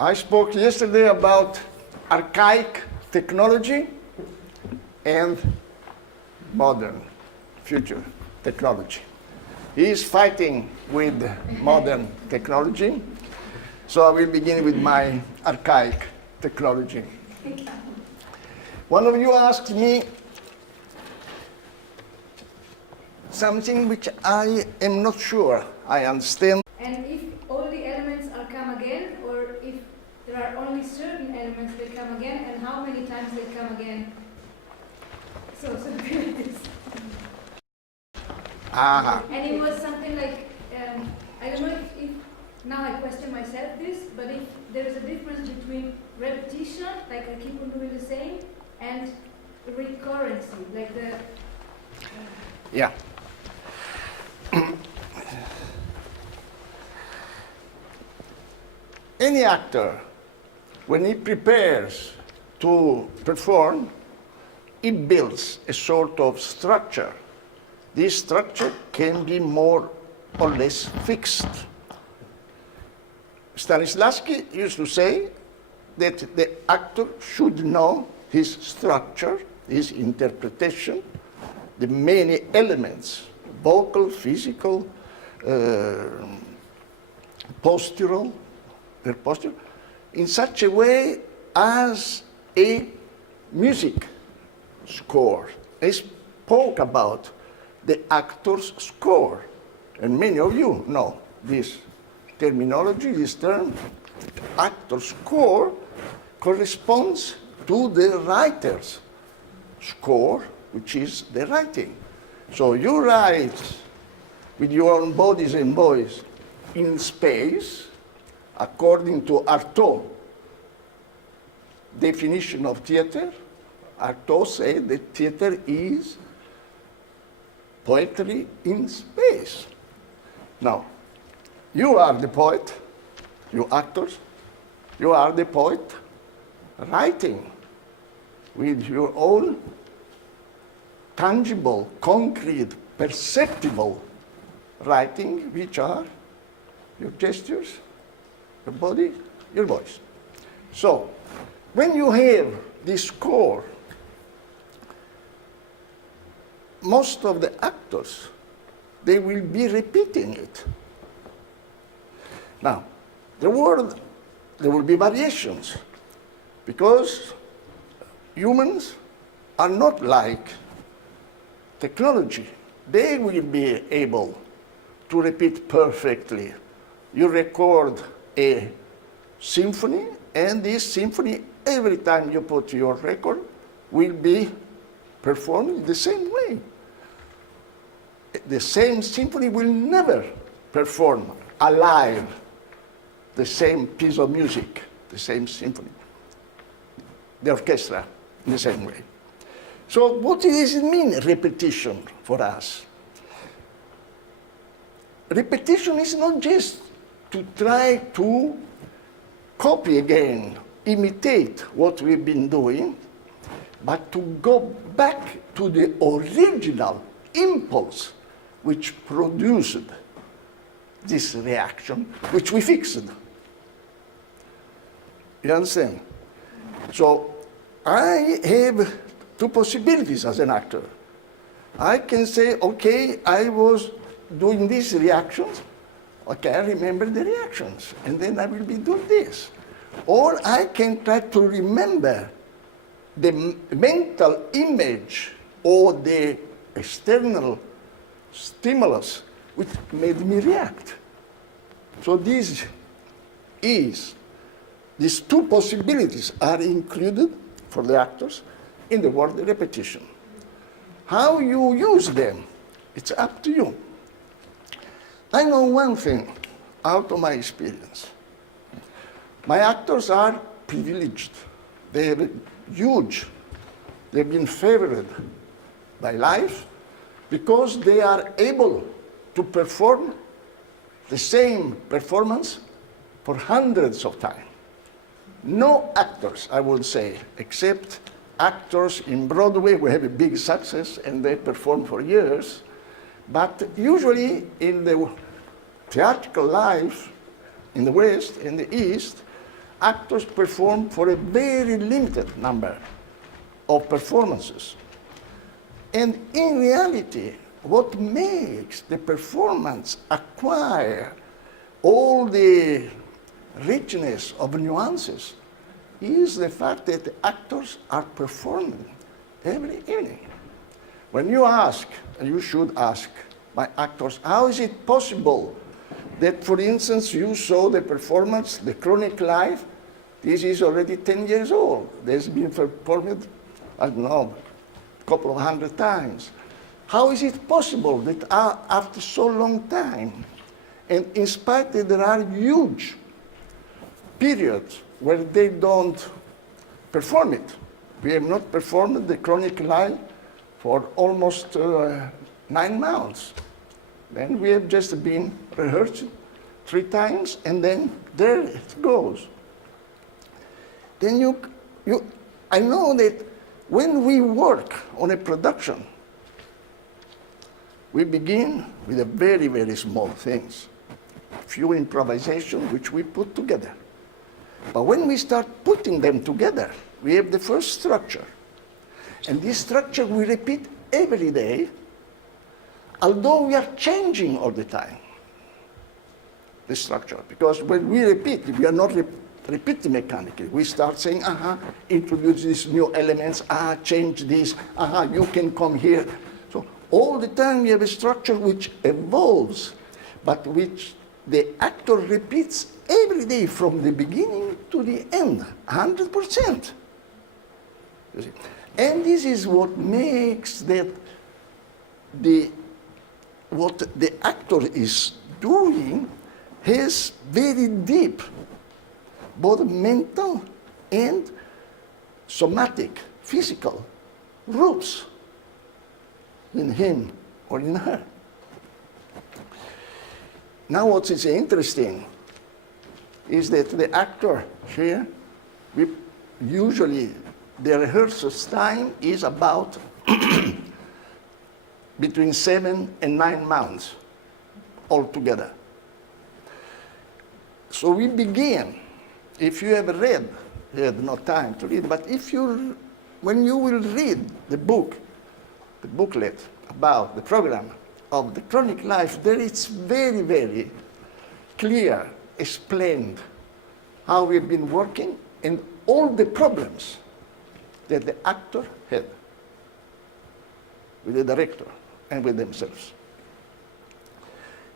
I spoke yesterday about archaic technology and modern future technology. He is fighting with modern technology, so I will begin with my archaic technology. One of you asked me something which I am not sure I understand. And if all the elements are come again, or if there are only certain elements that come again, and how many times they come again? So something like this. And it was something like, I don't know if now I question myself this, but if there is a difference between repetition, like I keep on doing the same, and recurrency, like the... Yeah. Any actor, when he prepares to perform, he builds a sort of structure. This structure can be more or less fixed. Stanislavski used to say that the actor should know his structure, his interpretation, the many elements, vocal, physical, postural, in such a way as a music score. I spoke about the actor's score, and many of you know this terminology, this term. Actor score corresponds to the writer's score, which is the writing. So you write with your own bodies and voice in space, according to Artaud definition of theater. Artaud said that theater is poetry in space. Now, you are the poet, you actors, you are the poet writing with your own tangible, concrete, perceptible writing, which are your gestures, your body, your voice. So, when you have this score, most of the actors, they will be repeating it. Now, there will be variations, because humans are not like technology. They will be able to repeat perfectly. You record a symphony, and this symphony, every time you put your record, will be performed the same way. The same symphony will never perform alive the same piece of music, the same symphony, the orchestra in the same way. So what does it mean, repetition, for us? Repetition is not just to try to copy again, imitate what we've been doing, but to go back to the original impulse which produced this reaction, which we fixed. You understand? So I have two possibilities as an actor. I can say, okay, I was doing these reactions. Okay, I remember the reactions, and then I will be doing this. Or I can try to remember the mental image or the external stimulus which made me react. So these two possibilities are included for the actors in the word repetition. How you use them, it's up to you. I know one thing out of my experience. My actors are privileged. They've been favored by life because they are able to perform the same performance for hundreds of times. No actors, I would say, except actors in Broadway who have a big success and they perform for years, but usually in the theatrical life in the West and the East, actors perform for a very limited number of performances. And in reality, what makes the performance acquire all the richness of nuances is the fact that the actors are performing every evening. When you ask, and you should ask my actors, how is it possible that, for instance, you saw the performance, The Chronic Life, this is already 10 years old. There's been performed, I don't know, a couple of 100 times. How is it possible that after so long time, and in spite that there are huge periods where they don't perform it. We have not performed The Chronic Life for almost 9 months. Then we have just been rehearsed 3 times, and then there it goes. Then I know that when we work on a production, we begin with a very, very small things, few improvisations which we put together. But when we start putting them together, we have the first structure. And this structure we repeat every day, although we are changing all the time, the structure. Because when we repeat, we are not repeating mechanically. We start saying, introduce these new elements, change this, you can come here. So all the time we have a structure which evolves, but which the actor repeats every day from the beginning to the end, 100%. You see? And this is what makes that what the actor is doing has very deep, both mental and somatic, physical roots in him or in her. Now what is interesting is that the actor here, usually the rehearsal time is about between 7 and 9 months altogether. So we begin, if you have read, you had no time to read, but when you will read the booklet about the program of The Chronic Life, there it's very, very clear, explained how we've been working and all the problems that the actor had with the director and with themselves.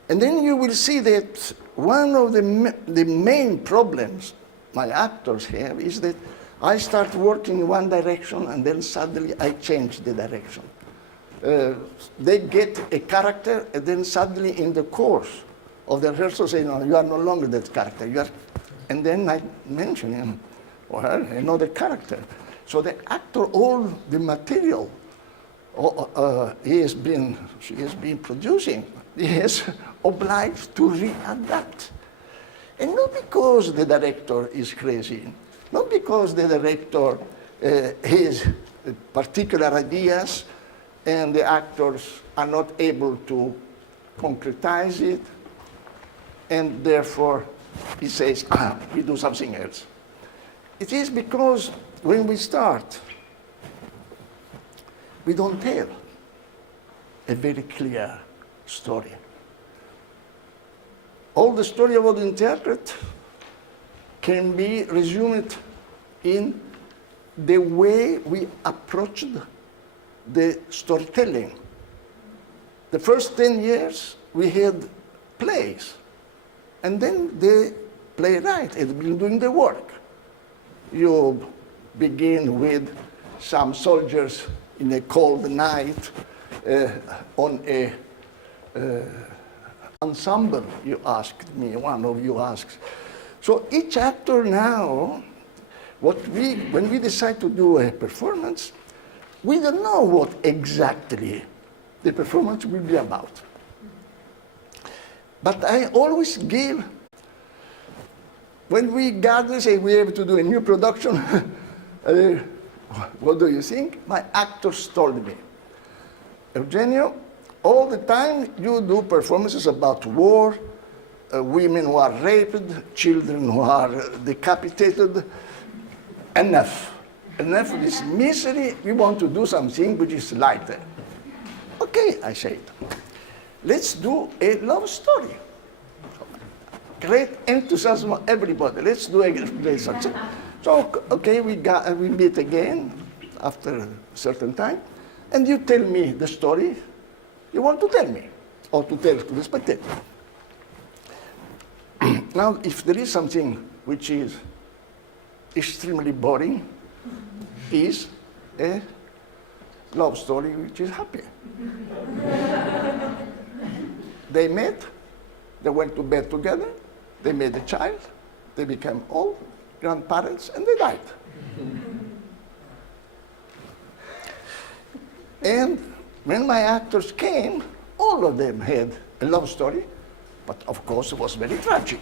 And then you will see that one of the main problems my actors have is that I start working in one direction and then suddenly I change the direction. They get a character and then suddenly in the course of the rehearsal say, no, you are no longer that character. And then I mention him or her, another character. So the actor, all the material she has been producing, he is obliged to readapt. And not because the director is crazy, not because the director has particular ideas and the actors are not able to concretize it, and therefore he says, we do something else. It is because when we start, we don't have a very clear story. All the story about the interpret can be resumed in the way we approached the storytelling. The first 10 years, we had plays, and then the playwright had been doing the work. You begin with some soldiers in a cold night on a ensemble, you asked me, one of you asks. So each actor now, when we decide to do a performance, we don't know what exactly the performance will be about. But I always give, when we gather, say we have to do a new production, what do you think? My actors told me, Eugenio, all the time you do performances about war, women who are raped, children who are decapitated. Enough. Enough of this misery. We want to do something which is lighter. Okay, I said. Let's do a love story. Great enthusiasm of everybody. Let's do a great success. So, okay, we meet again after a certain time, and you tell me the story you want to tell me, or to tell to the spectator. Now, if there is something which is extremely boring, is a love story which is happy. They met, they went to bed together, they made a child, they became old, grandparents, and they died. And when my actors came, all of them had a love story, but of course it was very tragic.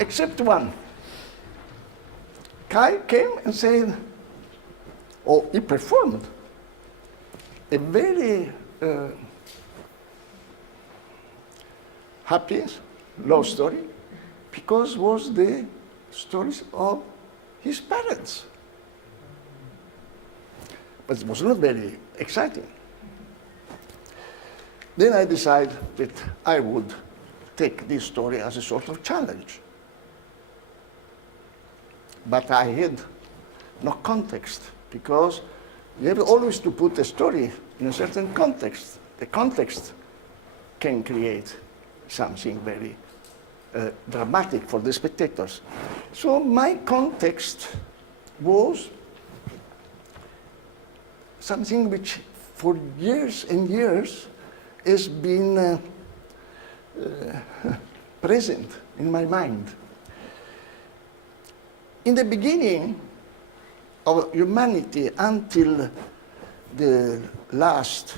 Except one. Kai came and said, oh, he performed a very happy love story because it was the stories of his parents. But it was not very exciting. Then I decided that I would take this story as a sort of challenge. But I had no context, because you have always to put a story in a certain context. The context can create something very dramatic for the spectators. So my context was something which for years and years has been present in my mind. In the beginning of humanity, until the last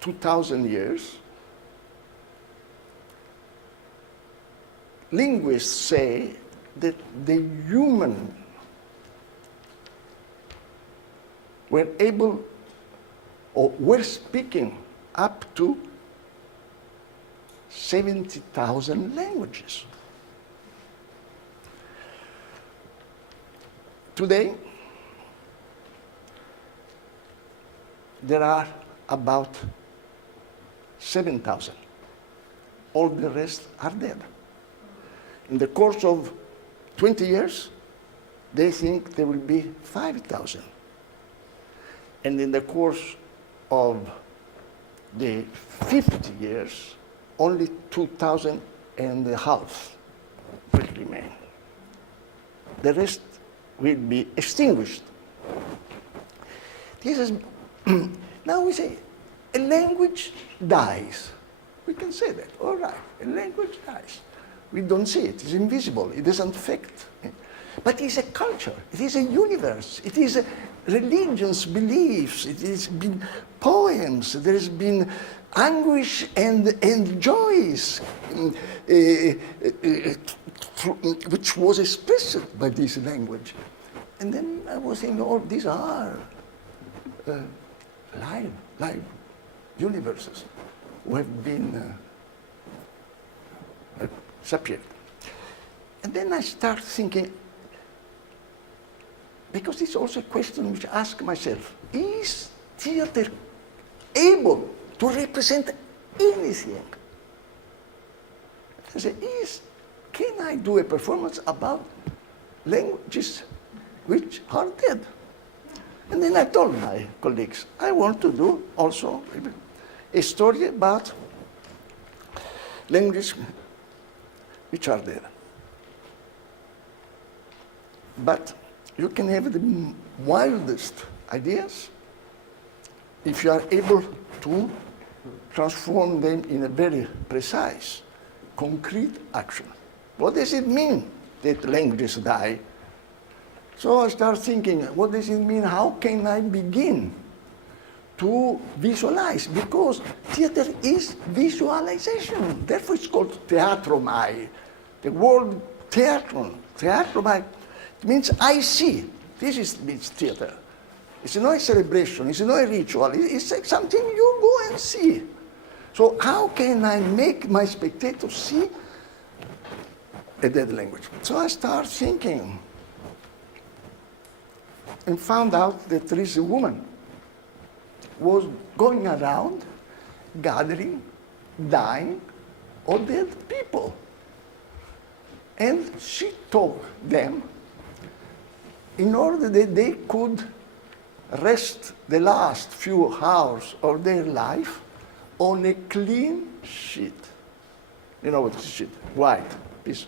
2,000 years, linguists say that the human were able or were speaking up to 70,000 languages. Today, there are about 7,000. All the rest are dead. In the course of 20 years, they think there will be 5,000. And in the course of the 50 years, only 2,000 and a half will remain. The rest will be extinguished. This is now we say a language dies. We can say that, all right, a language dies. We don't see it, it's invisible, it doesn't affect. But it's a culture, it is a universe, it is a religions, beliefs, it has been poems, there has been anguish and joys which was expressed by this language. And then I was saying, oh, these are live universes who have been disappeared. And then I start thinking, because it's also a question which I ask myself, is theater able to represent anything? I say, can I do a performance about languages which are dead? And then I told my colleagues, I want to do also a story about languages which are dead. But you can have the wildest ideas if you are able to transform them in a very precise, concrete action. What does it mean that languages die? So I start thinking, what does it mean? How can I begin to visualize? Because theater is visualization. Therefore it's called theatromai. The word theatron, theatromai, means I see. This means theater. It's not a celebration, it's not a ritual, it's like something you go and see. So how can I make my spectators see a dead language? So I start thinking and found out that there is a woman who was going around gathering, dying, or dead people. And she taught them in order that they could rest the last few hours of their life on a clean sheet. You know what is sheet? White piece.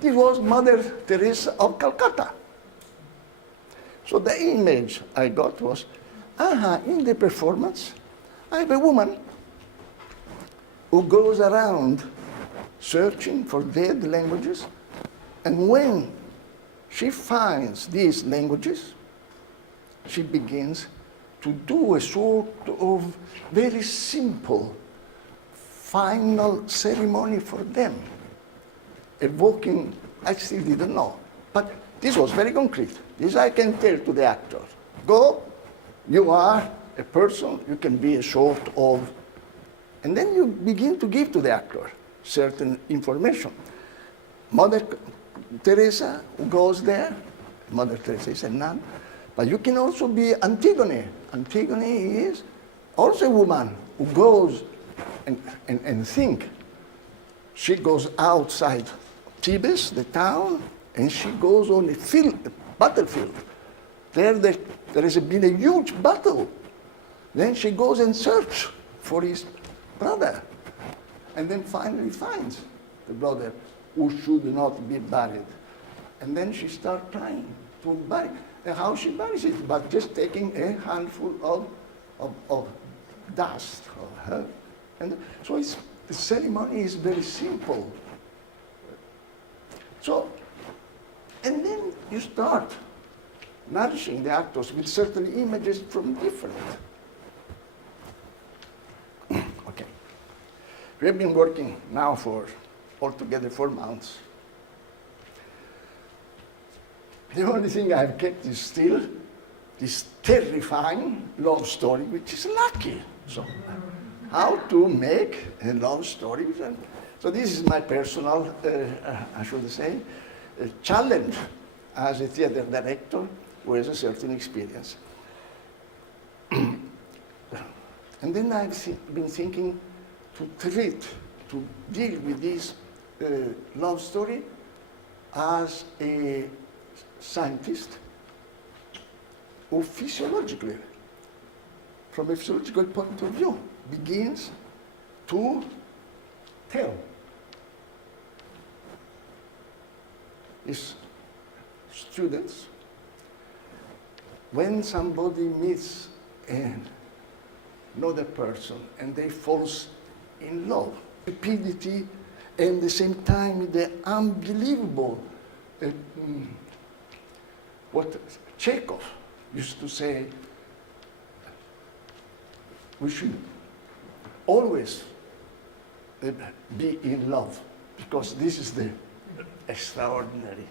This was Mother Teresa of Calcutta. So the image I got was, in the performance, I have a woman who goes around searching for dead languages, and when she finds these languages, she begins to do a sort of very simple final ceremony for them, evoking, I still didn't know, but this was very concrete. This I can tell to the actor. Go, you are a person, you can be a sort of, and then you begin to give to the actor certain information. Mother Teresa goes there, Mother Teresa is a nun, but you can also be Antigone. Antigone is also a woman who goes and think. She goes outside Thebes, the town, and she goes on a field, a battlefield. There has been a huge battle. Then she goes and searches for his brother, and then finally finds the brother who should not be buried. And then she starts trying to bury. And how she buries it? But just taking a handful of dust of her. And so the ceremony is very simple. So, and then you start nourishing the actors with certain images from different. Okay. We have been working now for altogether 4 months. The only thing I've kept is still this terrifying love story, which is lucky. So, how to make a love story? So this is my personal, I should say, challenge as a theater director who has a certain experience. And then I've been thinking to deal with this love story as a scientist who physiologically, from a physiological point of view, begins to tell his students when somebody meets another person and they fall in love. Stupidity and at the same time the unbelievable what Chekhov used to say, we should always be in love, because this is the extraordinary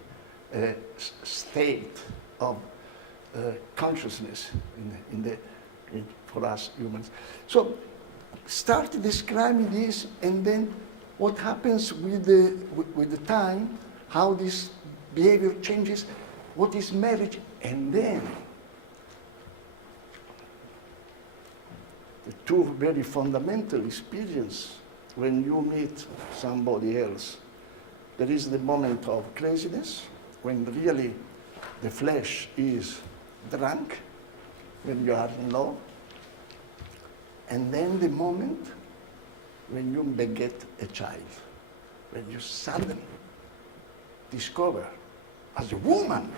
state of consciousness for us humans. So start describing this, and then what happens with the time, how this behavior changes, what is marriage, and then the two very fundamental experiences when you meet somebody else. There is the moment of craziness, when really the flesh is drunk, when you are in love, and then the moment when you beget a child, when you suddenly discover as a woman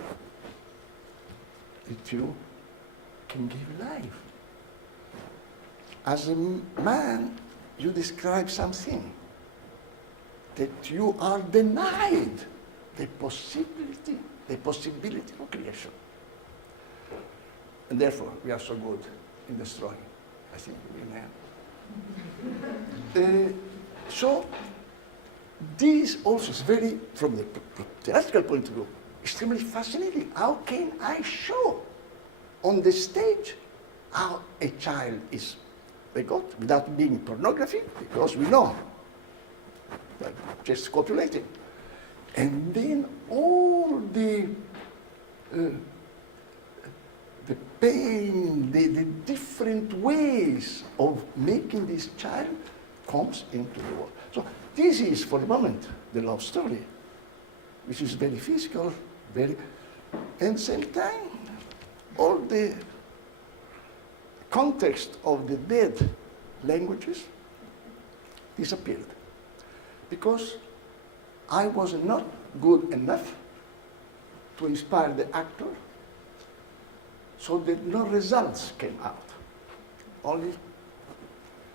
that you can give life. As a man, you describe something that you are denied the possibility of creation. And therefore, we are so good in destroying. I think we may. So, this also is very, from the theoretical point of view, extremely fascinating. How can I show on the stage how a child is begot without being pornography, because we know, like just copulating. And then all the pain, the different ways of making this child comes into the world. So this is, for the moment, the love story, which is very physical, very, and same time, all the context of the dead languages disappeared, because I was not good enough to inspire the actor, so that no results came out. Only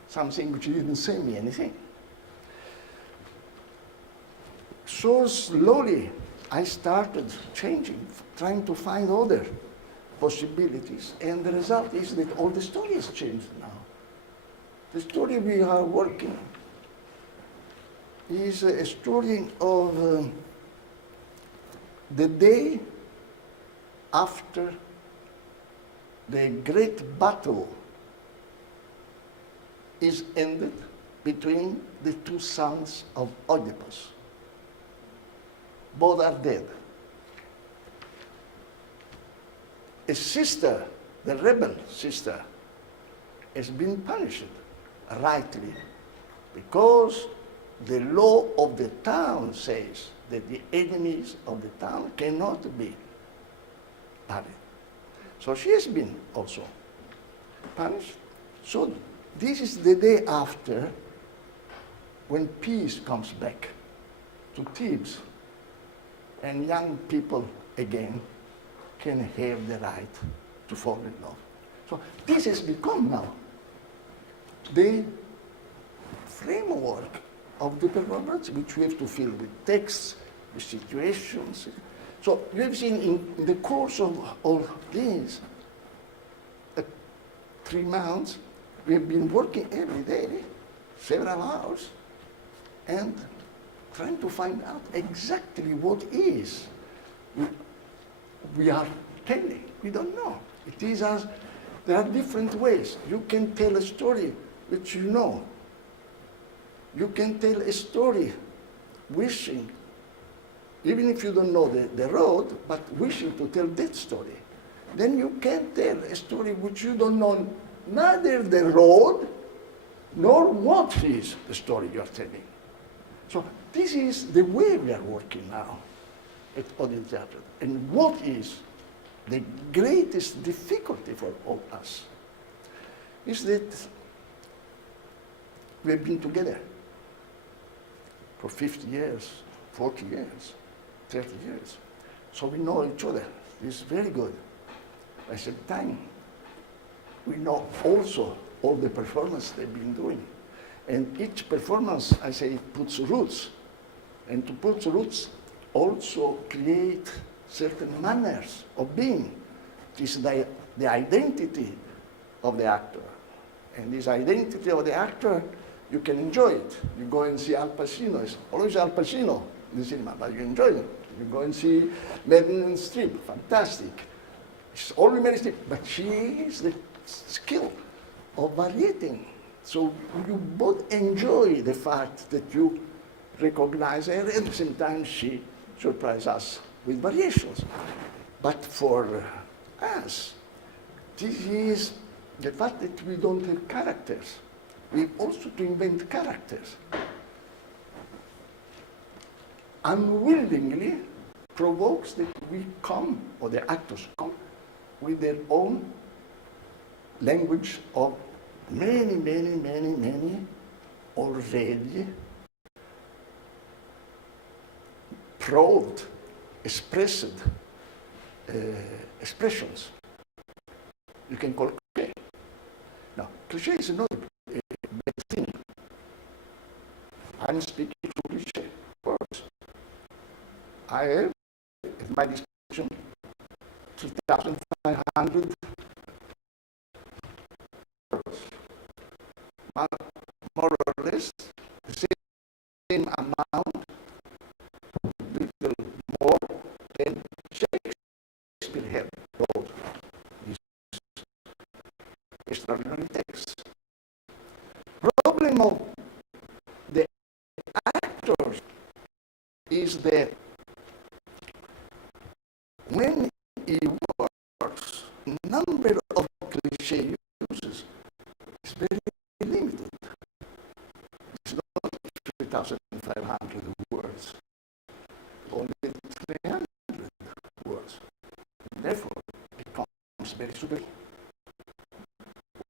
something which didn't say me anything. So slowly, I started changing, trying to find other possibilities, and the result is that all the stories changed now. The story we are working is a story of the day after the great battle is ended between the two sons of Oedipus. Both are dead. A sister, the rebel sister, has been punished rightly, because the law of the town says that the enemies of the town cannot be punished. So she has been also punished. So this is the day after, when peace comes back to Thebes, and young people again can have the right to fall in love. So this has become now the framework of the performance, which we have to fill with texts, with situations. So you have seen in the course of all these 3 months, we have been working every day, several hours, and trying to find out exactly what is we are telling. We don't know. It is as there are different ways. You can tell a story which you know. You can tell a story wishing, even if you don't know the road, but wishing to tell that story. Then you can tell a story which you don't know neither the road nor what is the story you are telling. So this is the way we are working now at Odin Theatre. And what is the greatest difficulty for all us is that we have been together for 50 years, 40 years, 30 years. So we know each other. It's very good. At the same time, we know also all the performances they've been doing. And each performance, I say, puts roots. And to put roots also create certain manners of being. It is the identity of the actor. And this identity of the actor, you can enjoy it. You go and see Al Pacino. It's always Al Pacino in the cinema, but you enjoy it. You go and see Meryl Streep, fantastic. It's always Meryl Streep, but she is the skill of variating. So you both enjoy the fact that you recognize her, and at the same time she surprises us with variations. But for us, this is the fact that we don't have characters. We also to invent characters. Unwillingly provokes that we come, or the actors come, with their own language of many already proved, expressed expressions. You can call cliché. Now, cliché is not a bad thing. I'm speaking to cliché words. I have, at my disposition, 3,500 words. More or less the same amount, little more than Shakespeare had wrote. extraordinary text. Problem of the actors is that when he works, number of cliché uses is very limited. It's not 3,500 words, only 300 words. Therefore, it becomes very superficial.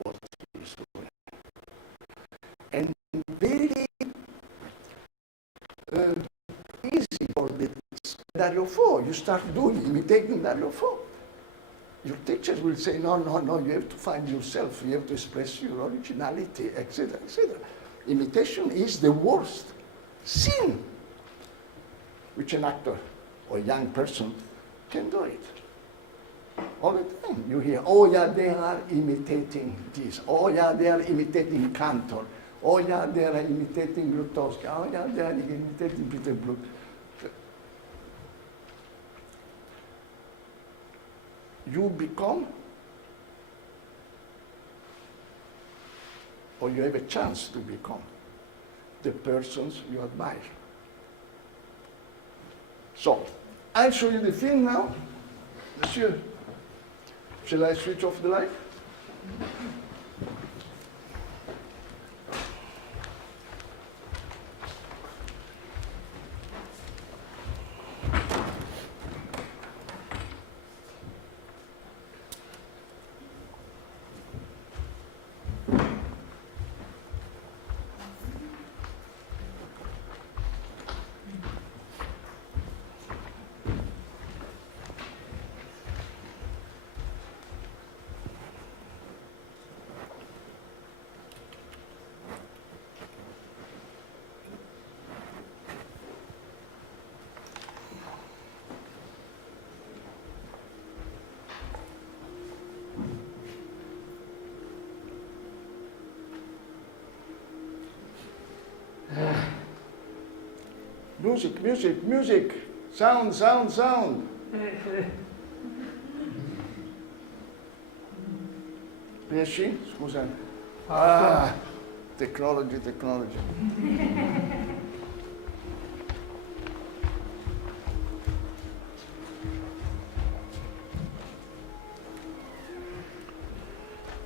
What is doing? And very easy for the Dario Fo. You start imitating Dario Fo. Your teachers will say, no, no, no, you have to find yourself, you have to express your originality, etc., etc. Imitation is the worst sin which an actor or a young person can do it. All the time you hear, oh yeah, they are imitating this. Oh yeah, they are imitating Cantor. Oh yeah, they are imitating Grotowski. Oh yeah, they are imitating Peter Brook. You become, or you have a chance to become, the persons you admire. So, I'll show you the film now. Monsieur, shall I switch off the light? Music, music, music. Sound, sound, sound. Riesci? Scusa. Ah, technology, technology.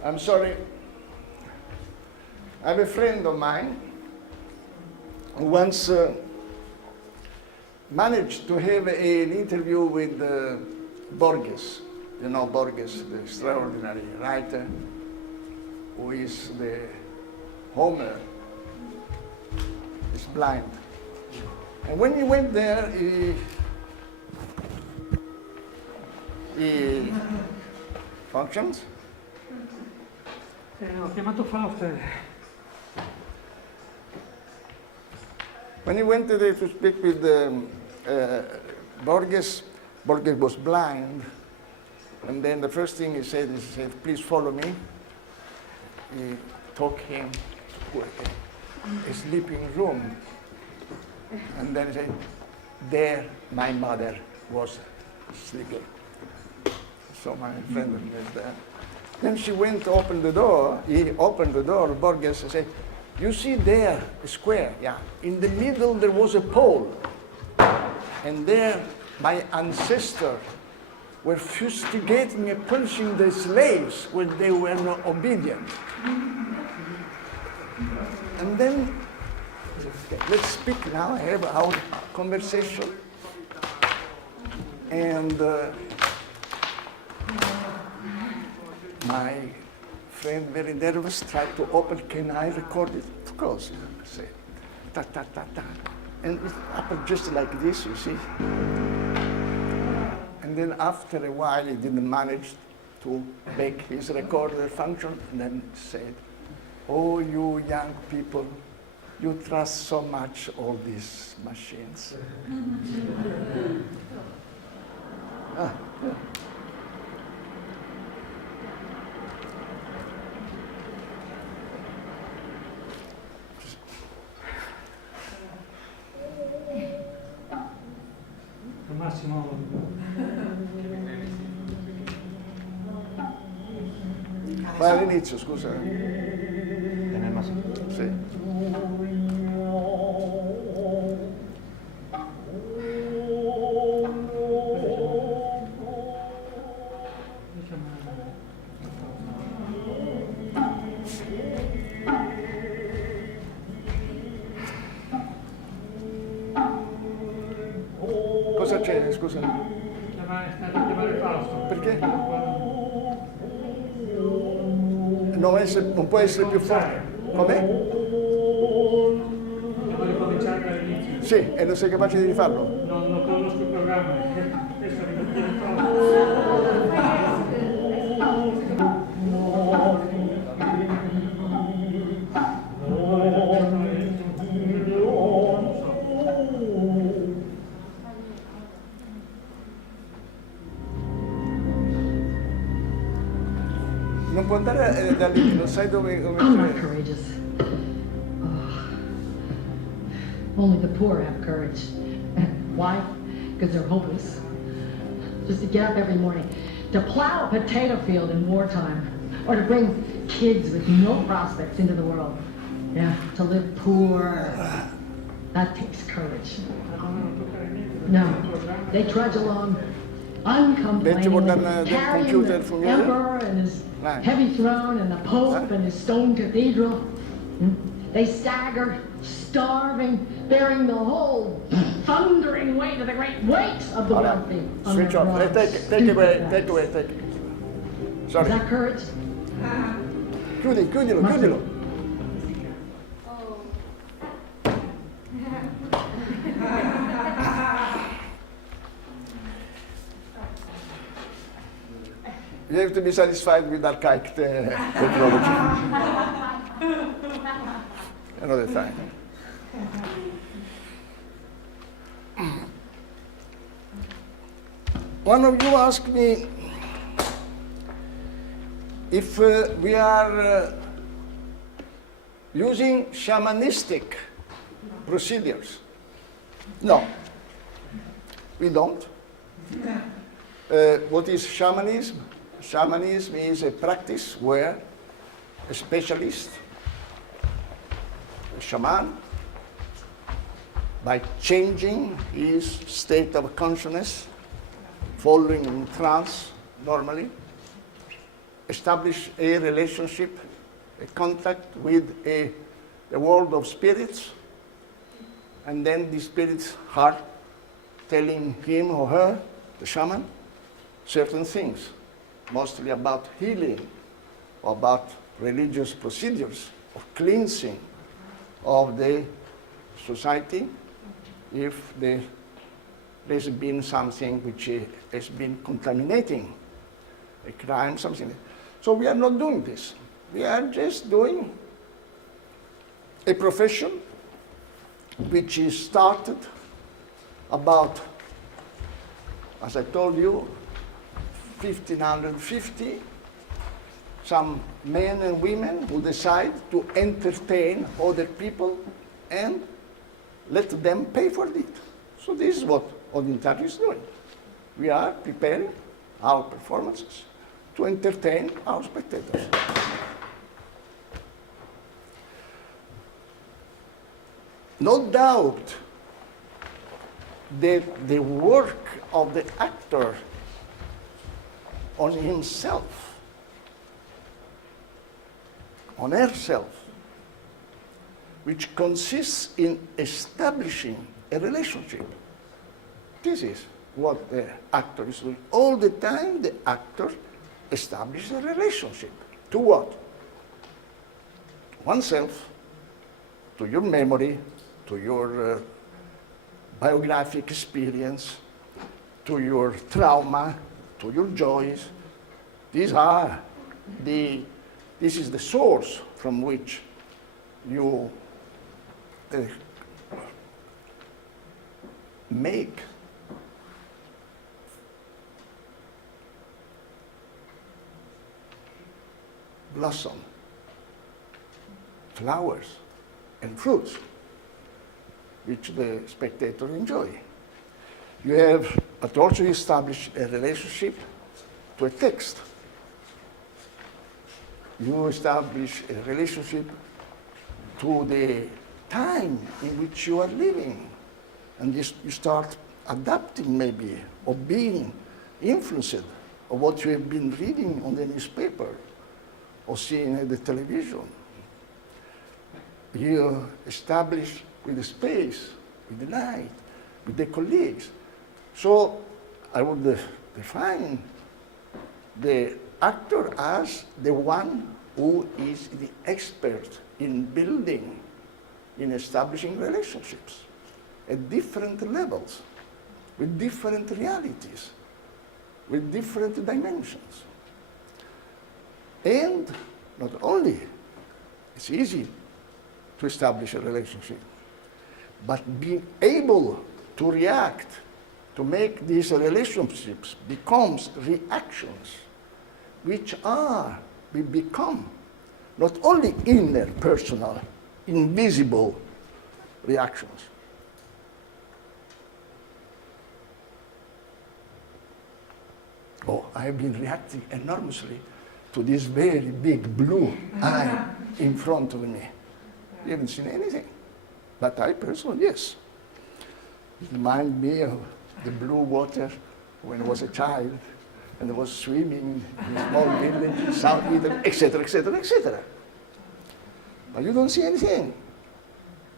I'm sorry. I have a friend of mine who once managed to have an interview with Borges. You know Borges, the extraordinary writer, who is the Homer, is blind. And when he went there, he functions. Ho chiamato Fausto. When he went there to speak with Borges, Borges was blind. And then the first thing he said, please follow me. He took him to a sleeping room. And then he said, there my mother was sleeping. So my friend was there. Then she went to open the door. He opened the door, Borges said, you see there, a square, yeah. In the middle there was a pole. And there my ancestors were fustigating and punishing the slaves when they were not obedient. And then, let's speak now, have our conversation. And my friend, very nervous, tried to open, can I record it? Of course, I say, ta, ta, ta, ta. And it happened just like this, you see. And then after a while, he didn't manage to make his recorder function, and then said, oh, you young people, you trust so much all these machines. Yeah. Massimo. Vai all'inizio, scusa. Sì. Cosa c'è, scusa? Chiamare Fausto. Perché? Non può essere più forte. Com'è? Devo ricominciare dall'inizio. Sì, e non sei capace di rifarlo? Non conosco il programma. Adesso arrivo a chiedere Fausto. Non può andare da lì, non sai dove... I'm not courageous. Only the poor have courage. Why? Because they're hopeless. Just to get up every morning, to plow a potato field in wartime, or to bring kids with no prospects into the world. Yeah, to live poor. That takes courage. No, they trudge along, uncomplaining, carrying the emperor and his heavy throne and the Pope and his stone cathedral. They stagger, starving, bearing the whole thundering weight of the great weight of the wealthy. on Switch their off. broad, Take stupid away, backs. take away, take it. Is Sorry. that courage? Chiudilo. You have to be satisfied with archaic technology. Another time. One of you asked me if we are using shamanistic procedures. No, we don't. What is shamanism? Shamanism is a practice where a specialist, a shaman, by changing his state of consciousness, following in trance normally, establish a relationship, a contact with the world of spirits, and then the spirits are telling him or her, the shaman, certain things, mostly about healing, or about religious procedures, of cleansing of the society, if there's been something which has been contaminating, a crime, something. So we are not doing this. We are just doing a profession which is started about, as I told you, 1550, some men and women who decide to entertain other people and let them pay for it. So this is what Odin is doing. We are preparing our performances to entertain our spectators. No doubt that the work of the actor on himself, on herself, which consists in establishing a relationship. This is what the actor is doing. All the time, the actor establishes a relationship. To what? Oneself, to your memory, to your biographic experience, to your trauma, to your joys. This is the source from which you make blossom, flowers, and fruits, which the spectator enjoy. You have also established a relationship to a text. you establish a relationship to the time in which you are living. And you start adapting maybe, or being influenced of what you have been reading on the newspaper or seeing at the television. You establish with the space, with the light, with the colleagues. So I would define the actor as the one who is the expert in building, in establishing relationships at different levels, with different realities, with different dimensions. And not only it's easy to establish a relationship, but being able to react, to make these relationships becomes reactions, which become not only inner, personal, invisible reactions. Oh, I have been reacting enormously to this very big blue eye in front of me. You haven't seen anything, but I personally, yes. It reminds me of the blue water when I was a child and I was swimming in a small village in South Italy, etc., etc., etc. But you don't see anything.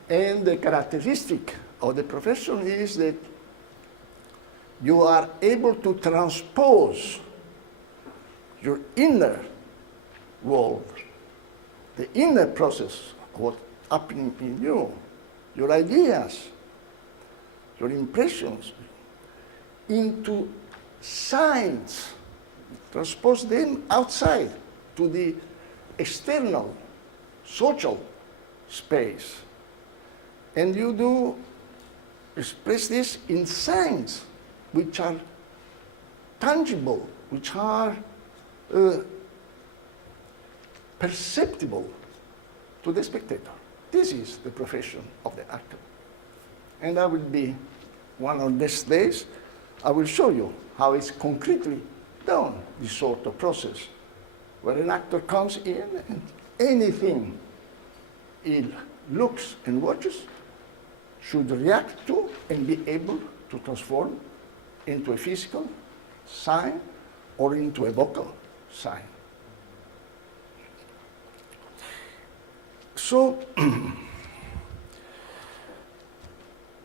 And the characteristic of the profession is that you are able to transpose your inner world, the inner process of what's happening in you, your ideas, your impressions, into signs, transpose them outside to the external, social space. And you do express this in signs which are tangible, which are perceptible to the spectator. This is the profession of the actor. And I will be, one of these days, I will show you how it's concretely done, this sort of process, where an actor comes in and anything he looks and watches should react to and be able to transform into a physical sign or into a vocal sign. So,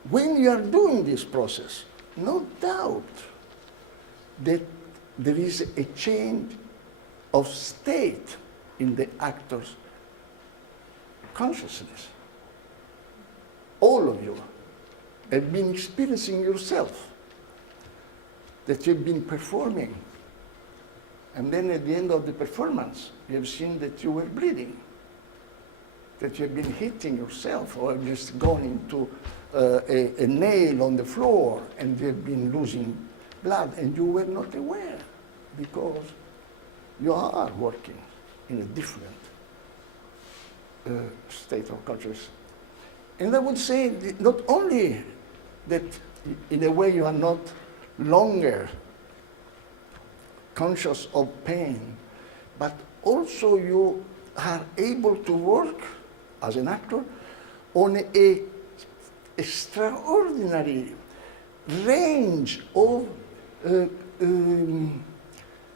when you are doing this process, no doubt that there is a change of state in the actor's consciousness. All of you have been experiencing yourself, that you've been performing, and then at the end of the performance, you have seen that you were bleeding, that you have been hitting yourself, or just gone into a nail on the floor, and you have been losing blood, and you were not aware, because you are working in a different state of consciousness. And I would say that not only that in a way you are not longer conscious of pain, but also you are able to work as an actor on a extraordinary range of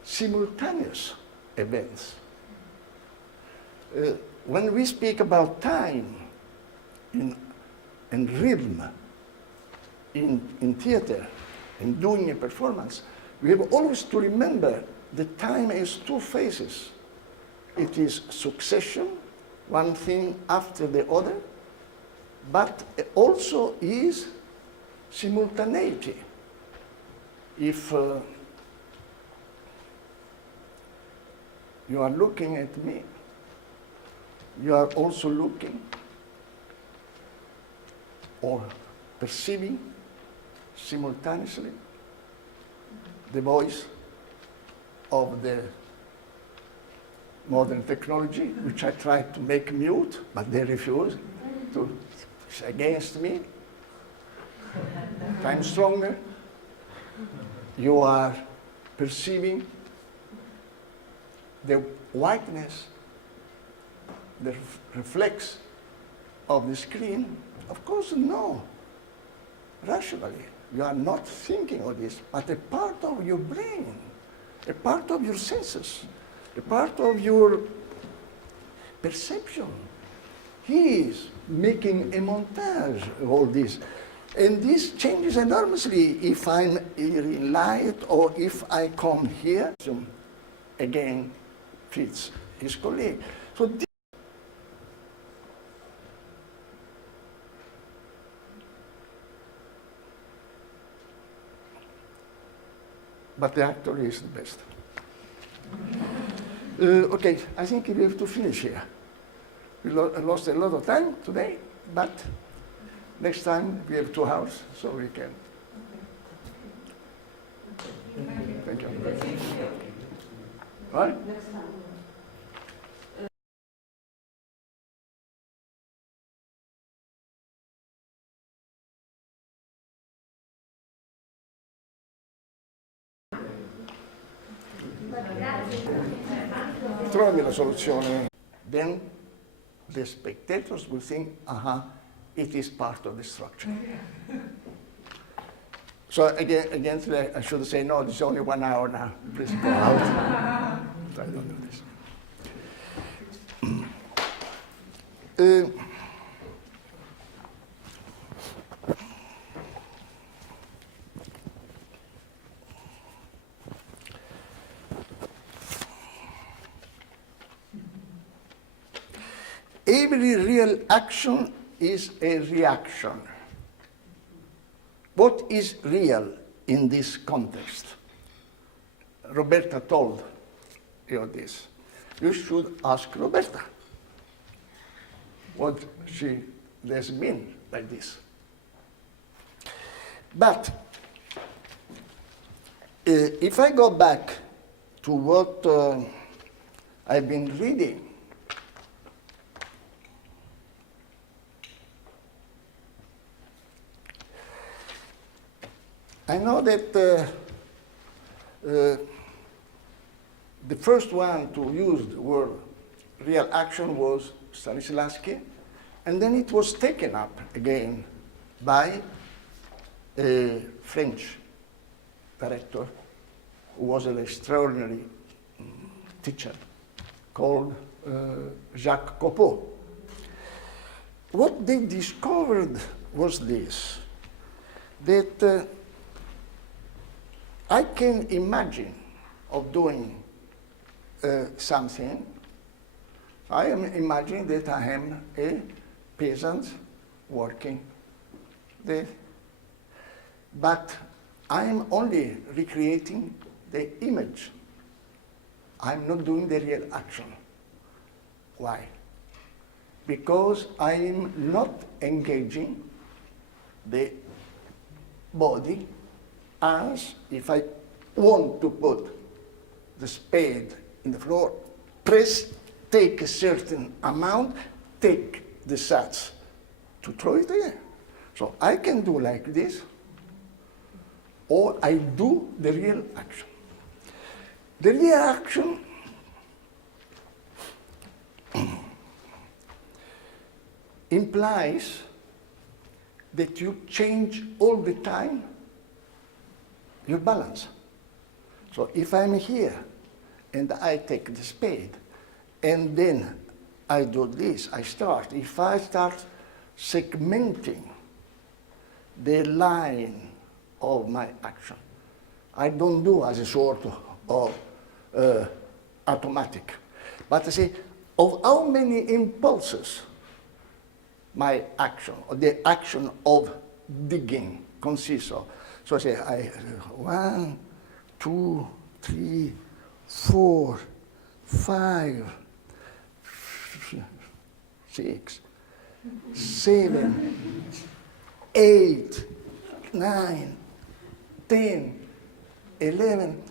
simultaneous events. When we speak about time and rhythm in theater and doing a performance, we have always to remember that time has two phases. It is succession, one thing after the other, but also is simultaneity. If you are looking at me, you are also looking or perceiving simultaneously the voice of the modern technology, which I tried to make mute, but they refuse to. It's against me. Time stronger. You are perceiving the whiteness the reflex of the screen? Of course, no. Rationally, you are not thinking of this, but a part of your brain, a part of your senses, a part of your perception. He is making a montage of all this. And this changes enormously if I'm here in light or if I come here. So again, fits his colleague. So but the actor is the best. Okay, I think we have to finish here. We lost a lot of time today, but next time we have 2 hours, so we can. Thank you. Right? Trovi la soluzione. Then the spectators will think, it is part of the structure. So again, I should say, no, it's only 1 hour now. Please go out. I don't do this. Every real action is a reaction. What is real in this context? Roberta told you this. You should ask Roberta what she has been like this. But if I go back to what I've been reading, I know that the first one to use the word real action was Stanislavski, and then it was taken up again by a French director who was an extraordinary teacher called Jacques Copeau. What they discovered was this, that I can imagine of doing something. I am imagining that I am a peasant working there, but I am only recreating the image. I'm not doing the real action. Why? Because I am not engaging the body as if I want to put the spade in the floor, press, take a certain amount, take the sats to throw it there. So I can do like this, or I do the real action. The real action implies that you change all the time your balance. So if I'm here and I take the spade and then I do this, if I start segmenting the line of my action, I don't do as a sort of automatic, but I say of how many impulses my action, or the action of digging consists of. So I say, 1, 2, 3, 4, 5, 6, 7, 8, 9, 10, 11,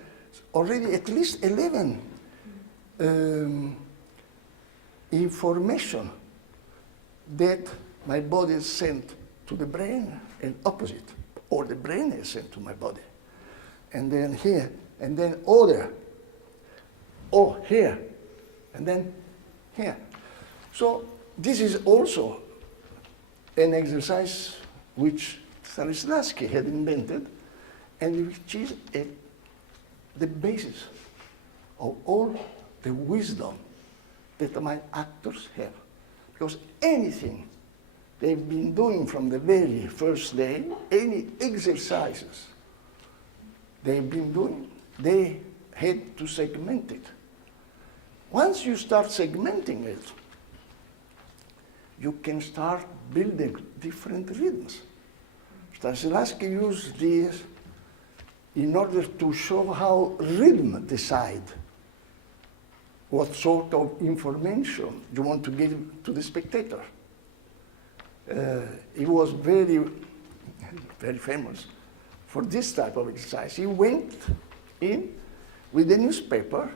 already at least 11 information that my body is sent to the brain and opposite, or the brain is sent to my body. And then here, and then other, or here, and then here. So this is also an exercise which Stanislavski had invented and which is the basis of all the wisdom that my actors have. Because anything they've been doing from the very first day, any exercises they've been doing, they had to segment it. Once you start segmenting it, you can start building different rhythms. Stanislavski used this in order to show how rhythm decide what sort of information you want to give to the spectator. He was very, very famous for this type of exercise. He went in with a newspaper.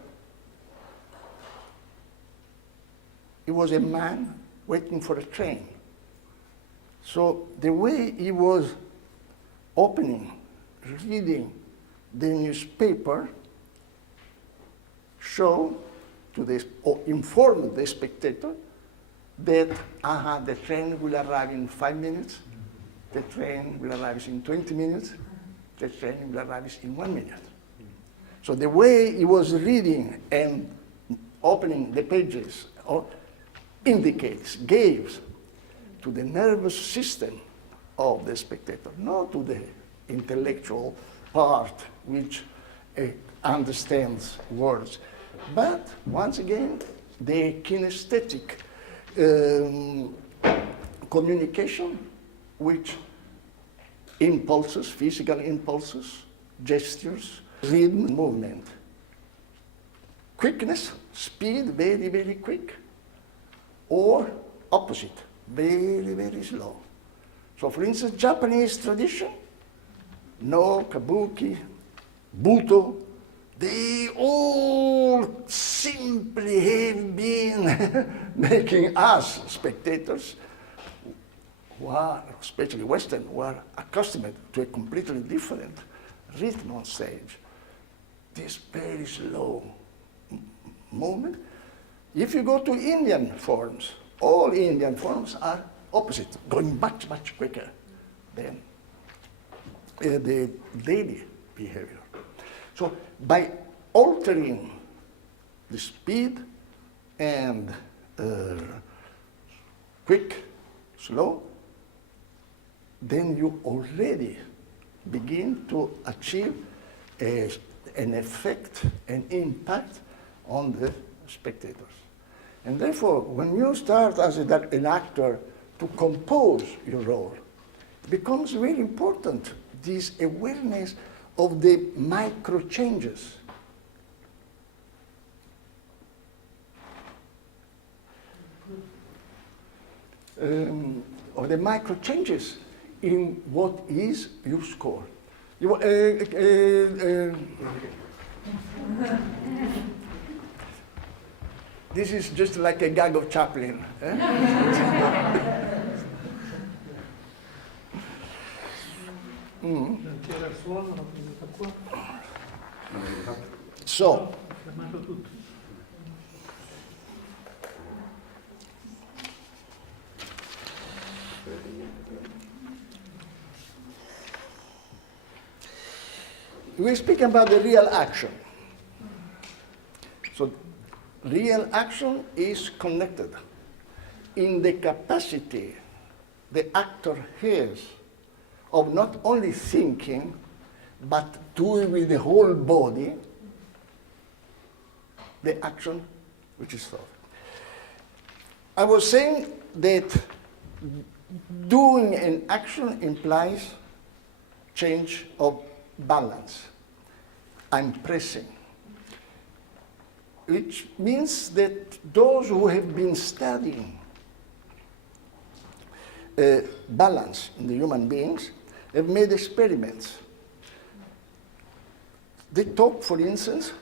He was a man waiting for a train. So the way he was opening, reading the newspaper, show to the, or inform the spectator that the train will arrive in 5 minutes, the train will arrive in 20 minutes, the train will arrive in 1 minute. So the way he was reading and opening the pages indicates, gives to the nervous system of the spectator, not to the intellectual part which understands words, but once again, the kinesthetic communication, which impulses, physical impulses, gestures, rhythm, movement. Quickness, speed, very, very quick, or opposite, very, very slow. So for instance, Japanese tradition, no kabuki, buto, they all simply have been making us spectators, who are, especially Western, who are accustomed to a completely different rhythm on stage. This very slow movement. If you go to Indian forms, all Indian forms are opposite, going much, much quicker than the daily behavior. So by altering the speed and quick, slow, then you already begin to achieve an effect, an impact on the spectators. And therefore, when you start as an actor to compose your role, it becomes very important, this awareness of the micro changes. Of the micro changes in what is your score. This is just like a gag of Chaplin. C'era il suono, l'ho presa qua, So, ho fermato tutto. we're speaking about the real action. So, real action is connected in the capacity the actor has of not only thinking, but doing with the whole body the action which is thought. I was saying that doing an action implies change of balance. I'm pressing, which means that those who have been studying balance in the human beings have made experiments. They took, for instance,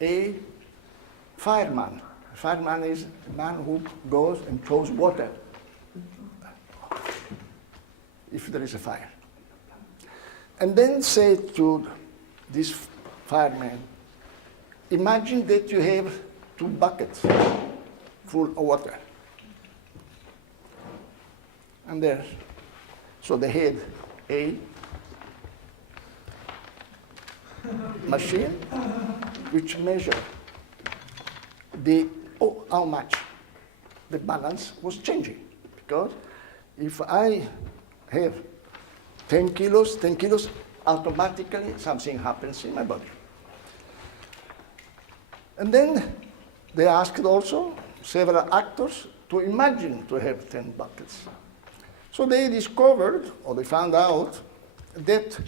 a fireman. A fireman is a man who goes and throws water if there is a fire. And then say to this fireman, imagine that you have 2 buckets full of water. and there. So they had a machine which measured how much the balance was changing. Because if I have 10 kilos, automatically something happens in my body. And then they asked also several actors to imagine to have 10 buckets. So they discovered, or they found out, that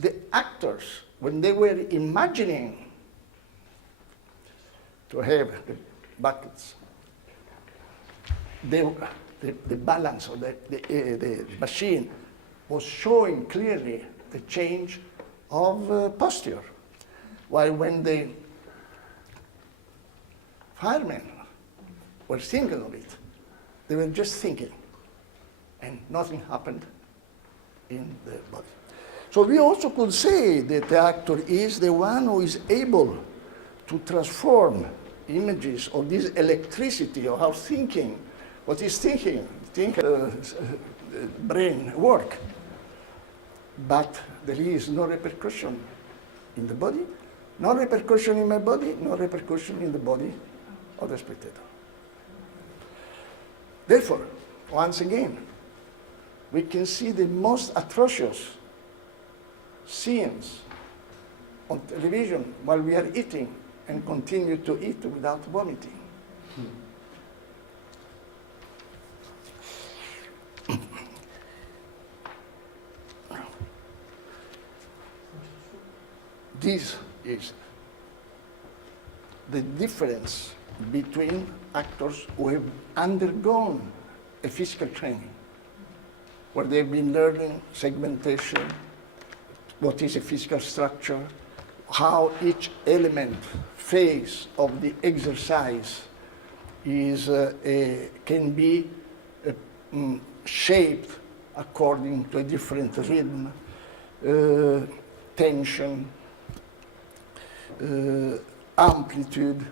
the actors, when they were imagining to have the buckets, the balance of the machine was showing clearly the change of posture. While when the firemen were thinking of it, they were just thinking, and nothing happened in the body. So we also could say that the actor is the one who is able to transform images of this electricity of our thinking, what is thinking, brain work. But there is no repercussion in the body, no repercussion in my body, no repercussion in the body of the spectator. Therefore, once again, we can see the most atrocious scenes on television while we are eating and continue to eat without vomiting. This is the difference between actors who have undergone a physical training, where they've been learning segmentation, what is a physical structure, how each element, phase of the exercise is, can be shaped according to a different rhythm, tension, amplitude.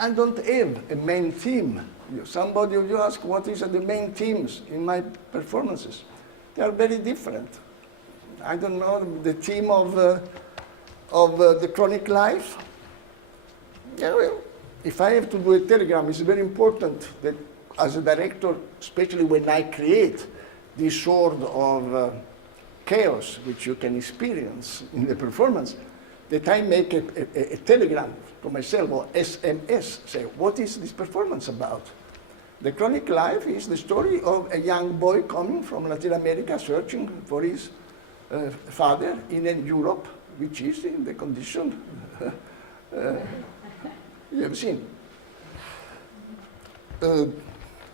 I don't have a main theme. Somebody of you ask what is the main themes in my performances. They are very different. I don't know the theme of the chronic life. Yeah, well, if I have to do a telegram, it's very important that as a director, especially when I create this sort of chaos which you can experience in the performance, that I make a telegram to myself, or SMS, say, what is this performance about? The chronic life is the story of a young boy coming from Latin America searching for his father in Europe, which is in the condition you have seen.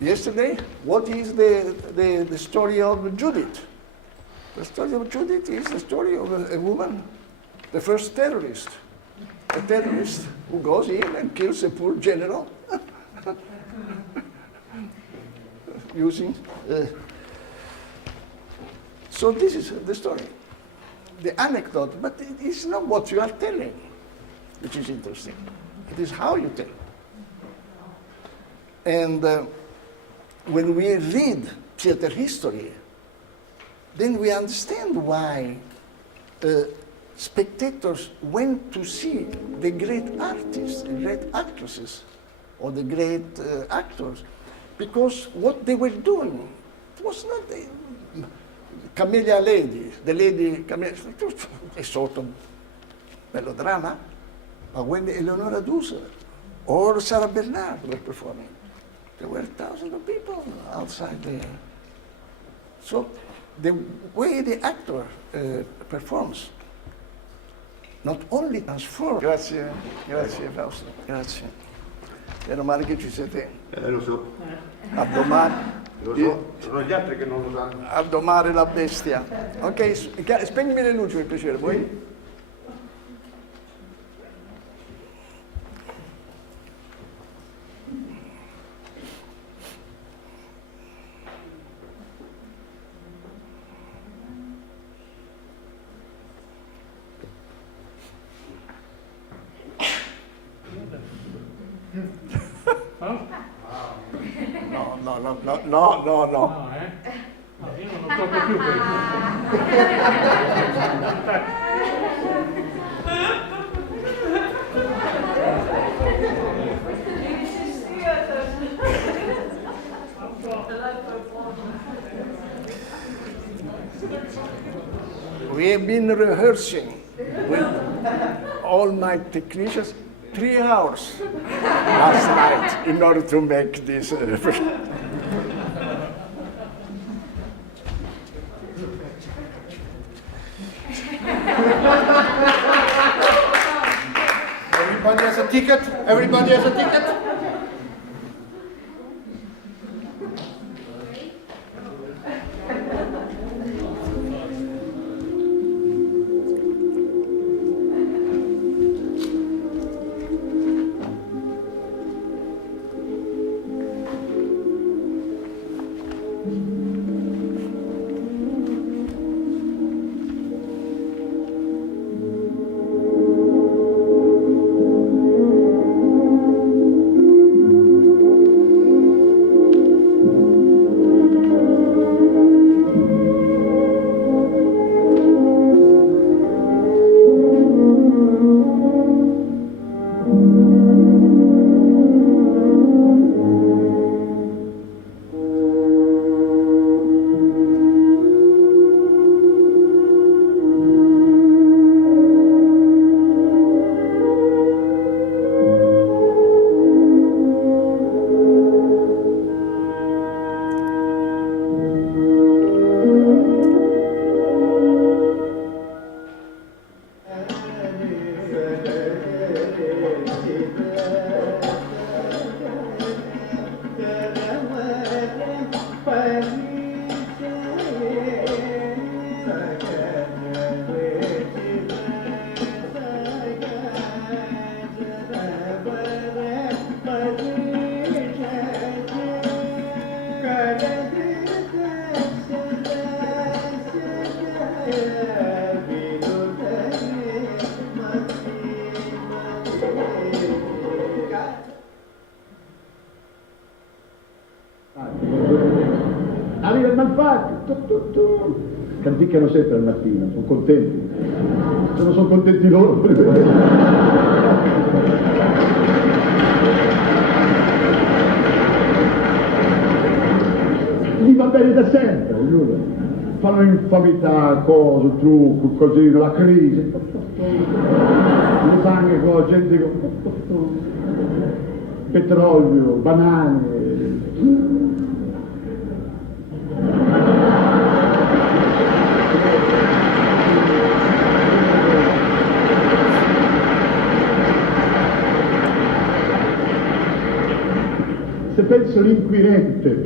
Yesterday, what is the story of Judith? The story of Judith is the story of a woman, the first terrorist. A terrorist who goes in and kills a poor general using. So this is the story, the anecdote, but it is not what you are telling, which is interesting. It is how you tell. And when we read theater history, then we understand why spectators went to see the great artists, the great actresses, or the great actors, because what they were doing was not the Camellia Lady, the lady Camellia, a sort of melodrama, but when Eleonora Duse or Sarah Bernard were performing, there were thousands of people outside there. So the way the actor performs not only transforms. Grazie, grazie Fausto, grazie. Meno male che ci siete. Lo so. A domani. Lo so, sono gli altri che non lo sanno. A domare la bestia. Ok, spegnimi le luci per piacere, voi? no. No, no, io non lo tocco più questo. We have been rehearsing with all my technicians 3 hours last night in order to make this. Everybody has a ticket? Everybody has a ticket? Arriva il malfatto, canticchiano sempre al mattino, sono contenti. Se non sono contenti loro. Gli va bene da sempre, giuro. Fanno infamità, cose, trucco, così, la crisi. Le banche con gente con petrolio, banane. Se penso l'inquirente.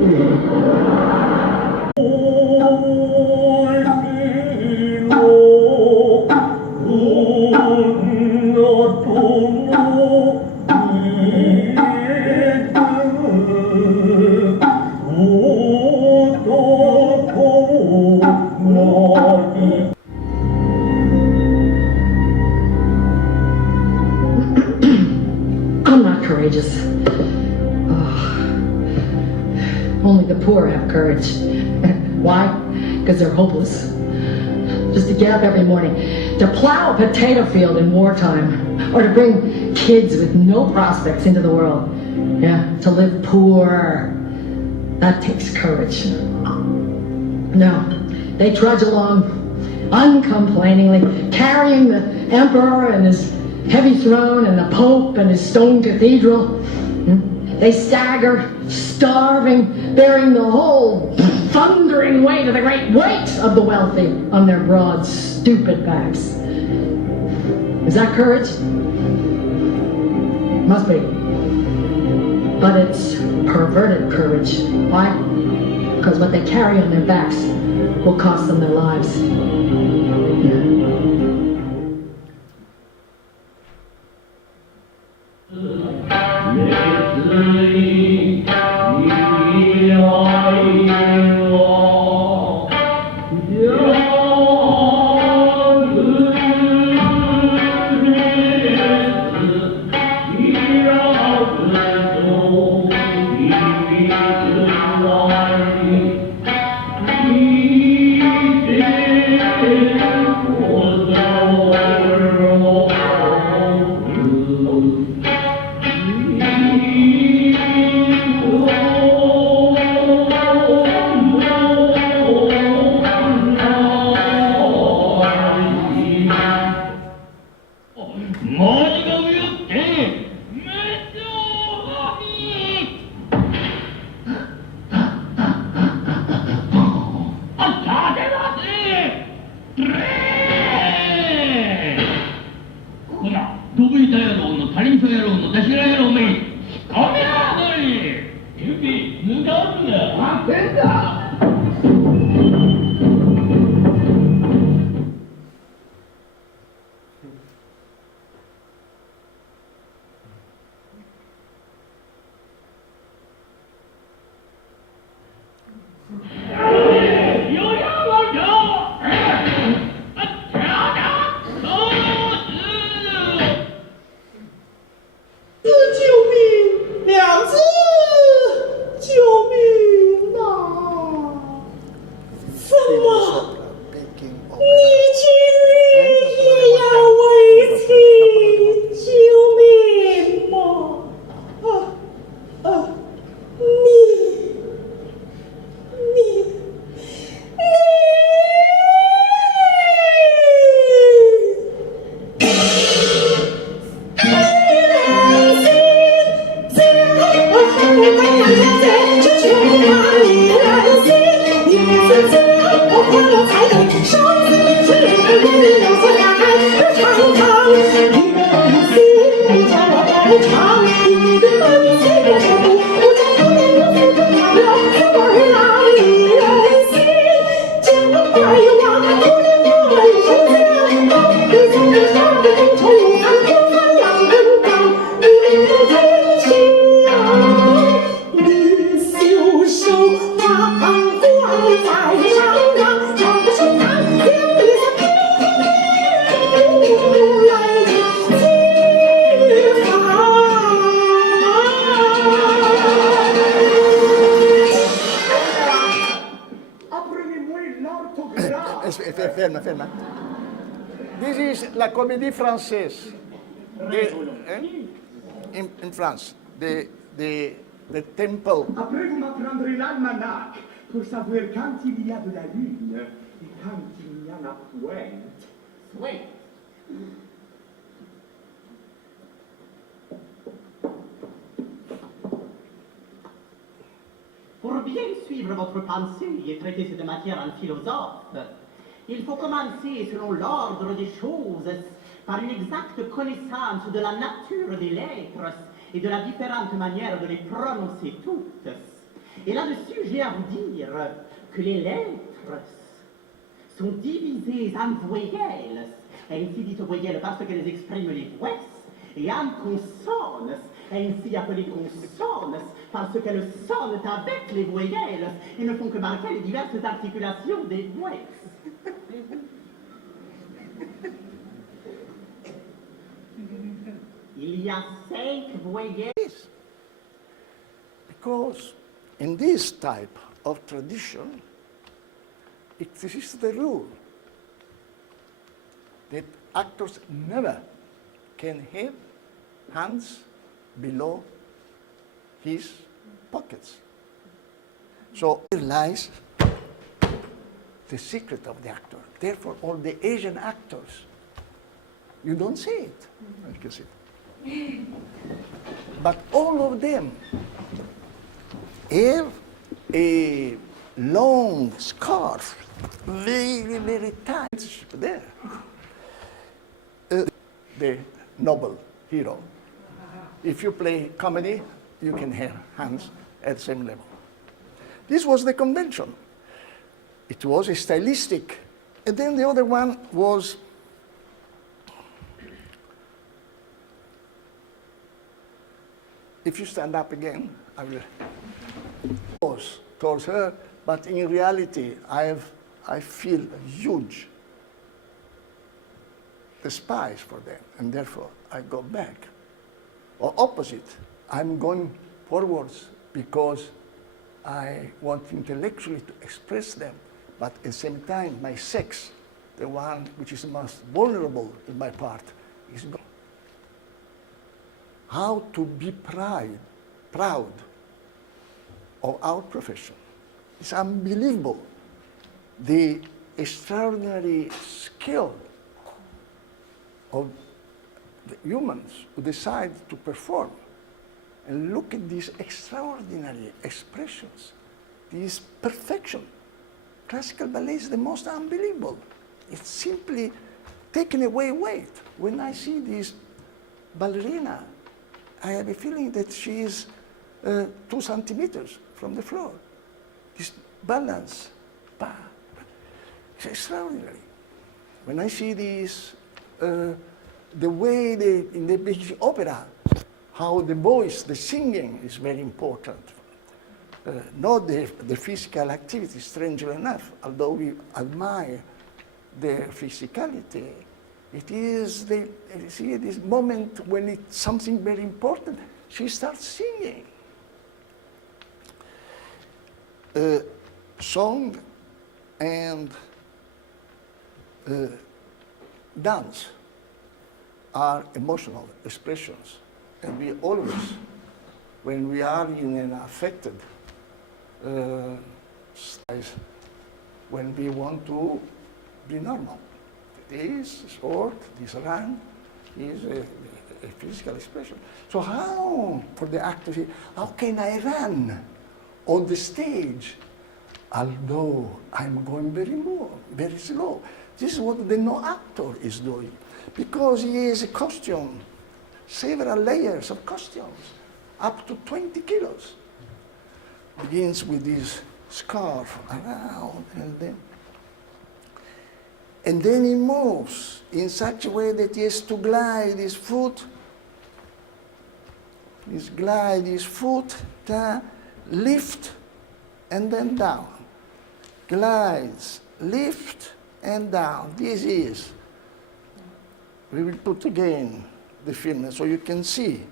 I'm not courageous. Only the poor have courage. Why? Because they're hopeless. Just to get up every morning, to plow a potato field in wartime, or to bring kids with no prospects into the world. Yeah, to live poor. That takes courage. No, they trudge along uncomplainingly, carrying the emperor and his heavy throne and the pope and his stone cathedral. They stagger, starving, bearing the whole thundering weight of the great weight of the wealthy on their broad, stupid backs. Is that courage? Must be. But it's perverted courage. Why? Because what they carry on their backs will cost them their lives. Yeah. 私の絵の目come lavori 준비 누가 된다 Baking opera. 'orthographe. Ferma, ferma. This is la comédie française in France, the temple. Après, vous m'apprendrez l'almanach pour savoir quand il y a de la lune et quand il n'y en a point. Oui. Pour bien suivre votre pensée et traiter cette matière en philosophe, il faut commencer selon l'ordre des choses par une exacte connaissance de la nature des lettres et de la différente manière de les prononcer toutes. Et là-dessus, j'ai à vous dire que les lettres sont divisées en voyelles, ainsi dites voyelles parce qu'elles expriment les voix, et en consonnes, ainsi appelées consonnes, parce qu'elles sonnent avec les voyelles et ne font que marquer les diverses articulations des voix. Il y a 5 voyelles. Because in this type of tradition, it is the rule that actors never can have hands below his pockets. So here lies the secret of the actor. Therefore, all the Asian actors, you don't see it. You can see it. But all of them have a long scarf, very, very tight there. The noble hero. If you play comedy, you can have hands at the same level. This was the convention. It was a stylistic. And then the other one was if you stand up again, I will pose towards her, but in reality, I feel huge despise for them, and therefore I go back. Or opposite, I'm going forwards because I want intellectually to express them, but at the same time, my sex, the one which is the most vulnerable in my part, is gone. How to be proud of our profession. It's unbelievable. The extraordinary skill of the humans who decide to perform. And look at these extraordinary expressions, this perfection. Classical ballet is the most unbelievable. It's simply taking away weight. When I see this ballerina, I have a feeling that she is 2 centimeters from the floor. This balance, it's extraordinary. When I see this, the way in the big opera, how the voice, the singing is very important. Not the physical activity, strangely enough, although we admire their physicality. It is this moment when it's something very important. She starts singing. Song and dance are emotional expressions. And we always, when we are in an affected state, when we want to be normal. This sport, this run, is a physical expression. So how, for the actor, how can I run on the stage, although I'm going very slow? This is what the no actor is doing, because he has a costume, several layers of costumes, up to 20 kilos. Begins with this scarf around, and then he moves in such a way that he has to glide his foot, lift, and then down. Glides, lift, and down. This is. We will put again the film so you can see.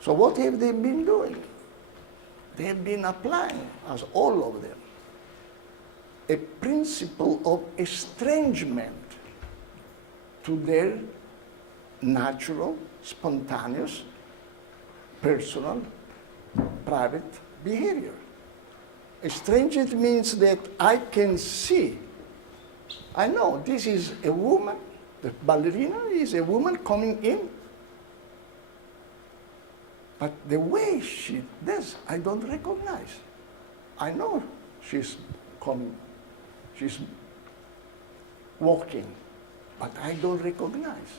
So what have they been doing? They have been applying, as all of them, a principle of estrangement to their natural, spontaneous, personal, private behavior. Estrangement means that I can see, I know this is a woman, the ballerina is a woman coming in, but the way she does, I don't recognize. I know she's coming, she's walking, but I don't recognize.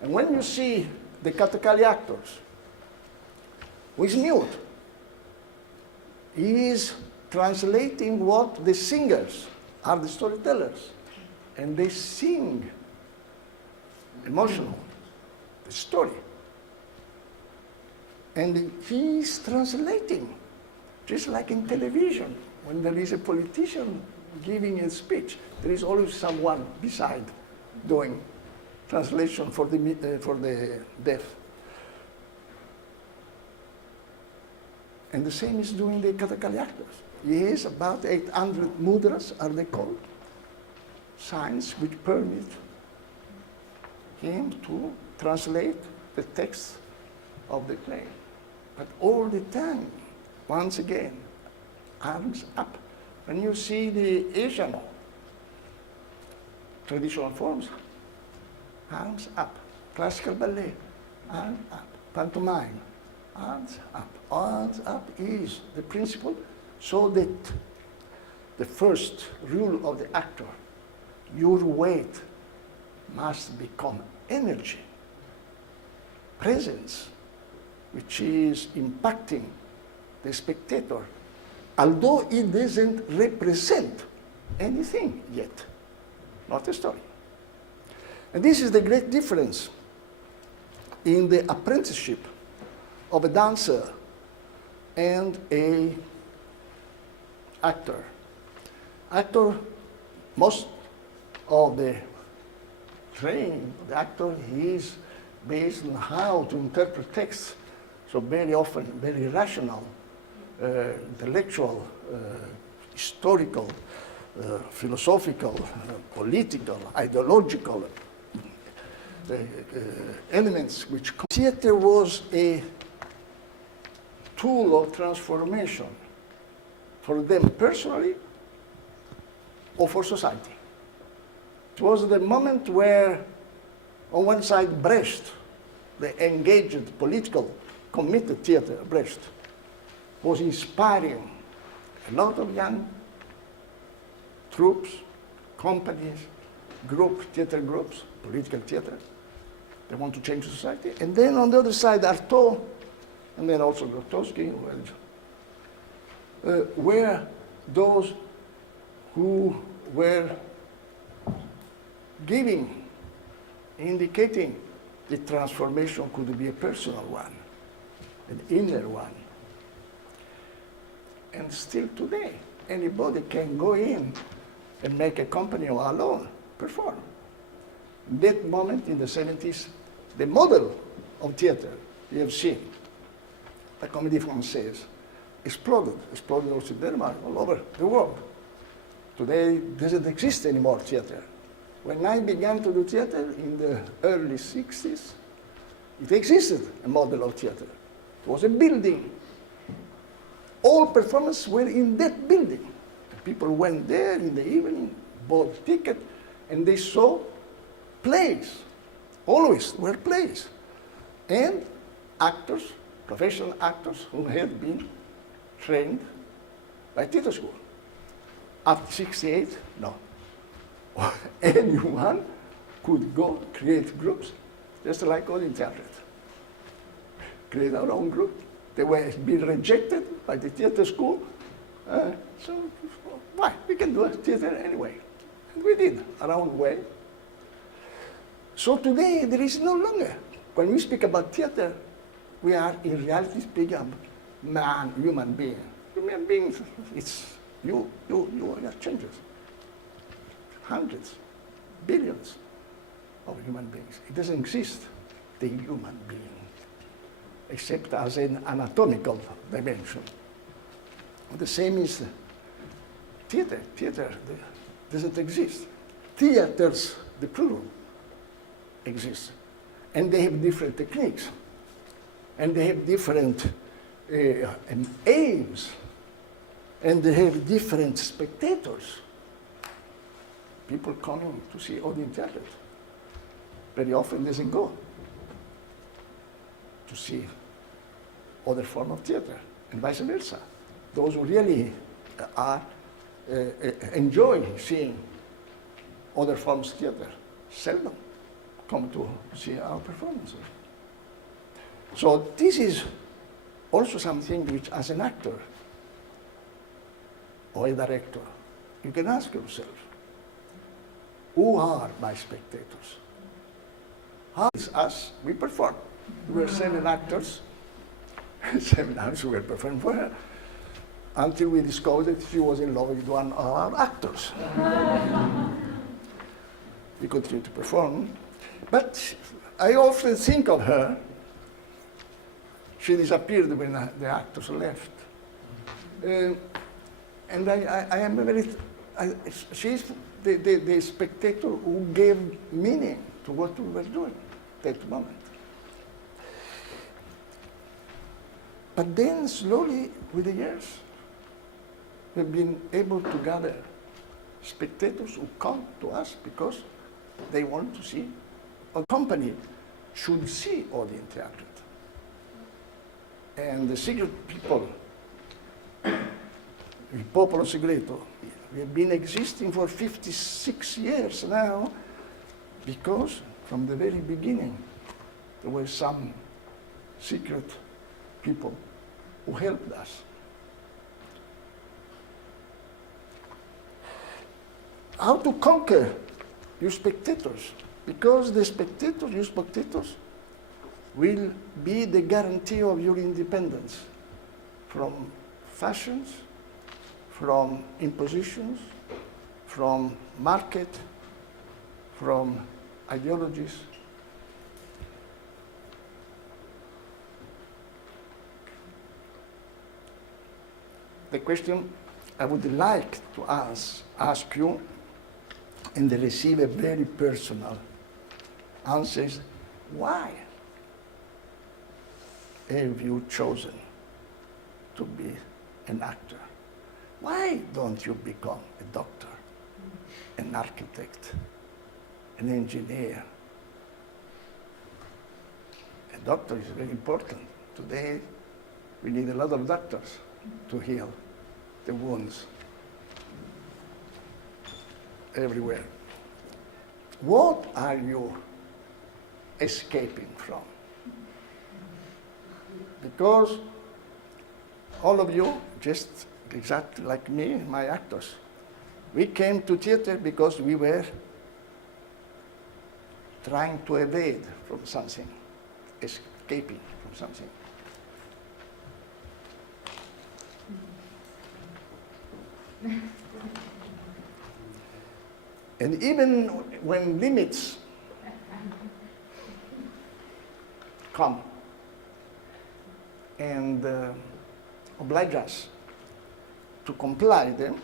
And when you see the Kathakali actors, who is mute, he is translating what the singers are, the storytellers, and they sing emotional, the story. And he is translating, just like in television, when there is a politician giving a speech, there is always someone beside doing translation for the deaf. And the same is doing the Kathakali actors. Yes, about 800 mudras are they called, signs which permit him to translate the text of the play. But all the time, once again, arms up. When you see the Asian traditional forms, arms up. Classical ballet, arms up. Pantomime, arms up. Arms up is the principle, so that the first rule of the actor, your weight must become energy, presence, which is impacting the spectator, although it doesn't represent anything yet, not a story. And this is the great difference in the apprenticeship of a dancer and a actor. Actor, most of the training of the actor is based on how to interpret text. So very often, very rational, intellectual, historical, philosophical, political, ideological elements which theater was a tool of transformation for them personally or for society. It was the moment where, on one side, Brecht, the engaged, political, committed theater, Brecht, was inspiring a lot of young troops, companies, theater groups, political theater. They want to change society. And then on the other side, Artaud, and then also Grotowski, were those who were giving, indicating the transformation could be a personal one, an inner one. And still today, anybody can go in and make a company alone, perform. That moment in the 70s, the model of theater you have seen, la Comédie Française, exploded also in Denmark, all over the world. Today, it doesn't exist anymore, theater. When I began to do theater in the early 60s, it existed, a model of theater. It was a building. All performances were in that building. People went there in the evening, bought a ticket, and they saw plays. Always were plays. And actors, professional actors who had been trained by theater school. After 68, no. Anyone could go create groups, just like Odin Theatre. Create our own group. They were being rejected by the theater school. So why? We can do a theater anyway. And we did our own way. So today there is no longer, when we speak about theater, we are in reality speaking of man, human being. Human beings, it's you are changes. Hundreds, billions of human beings. It doesn't exist, the human being, except as an anatomical dimension. The same is theater. Theater doesn't exist. Theaters, the plural, exist. And they have different techniques. And they have different aims. And they have different spectators. People coming to see Odin Theatre very often doesn't go to see other form of theater, and vice versa. Those who really are enjoy seeing other forms of theater seldom come to see our performances. So this is also something which, as an actor or a director, you can ask yourself, who are my spectators? How is us? We perform. We were 7 actors. 7 actors we were performing for her, until we discovered that she was in love with one of our actors. We continued to perform. But I often think of her. She disappeared when the actors left. And I am very, she's the spectator who gave meaning to what we were doing at that moment. But then slowly, with the years, we've been able to gather spectators who come to us because they want to see. A company should see Odin Theatre. And the secret people, il popolo segreto, we have been existing for 56 years now because from the very beginning there were some secret people who helped us. How to conquer your spectators? Because the spectators, your spectators, will be the guarantee of your independence from fashions, from impositions, from market, from ideologies. The question I would like to ask you, and receive a very personal answer, is why have you chosen to be an actor? Why don't you become a doctor, an architect, an engineer? A doctor is very important. Today, we need a lot of doctors to heal the wounds everywhere. What are you escaping from. Because all of you, just exactly like me, my actors, we came to theater because we were trying to evade from something, escaping from something. And even when limits come and oblige us to comply them,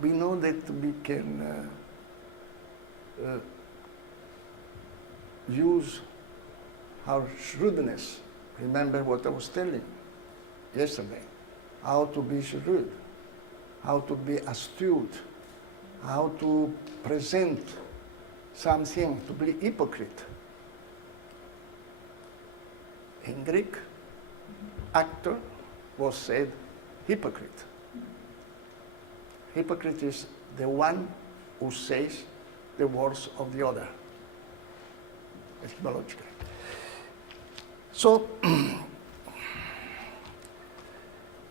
we know that we can use our shrewdness. Remember what I was telling yesterday, how to be shrewd, how to be astute, how to present something, to be hypocrite. In Greek, actor was said hypocrite. Hypocrite is the one who says the words of the other, etymologically. So,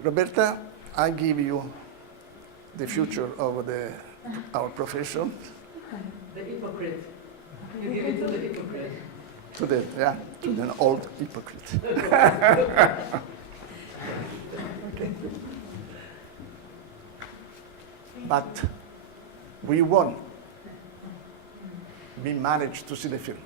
Roberta, I give you the future of our profession. The hypocrite. You give it to the hypocrite. To the old hypocrite. Okay. But we won. We managed to see the film.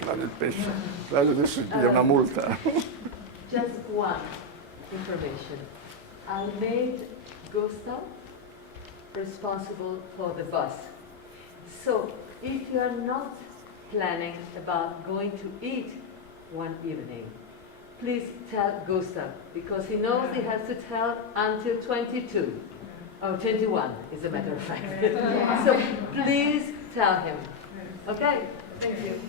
Claudio il pesce. Claudio adesso piglia una multa. Just one information. I made Gustav responsible for the bus. So if you are not planning about going to eat one evening, please tell Gustav, because he knows he has to tell until 22, or 21, as a matter of fact. So please tell him. Okay? Thank you.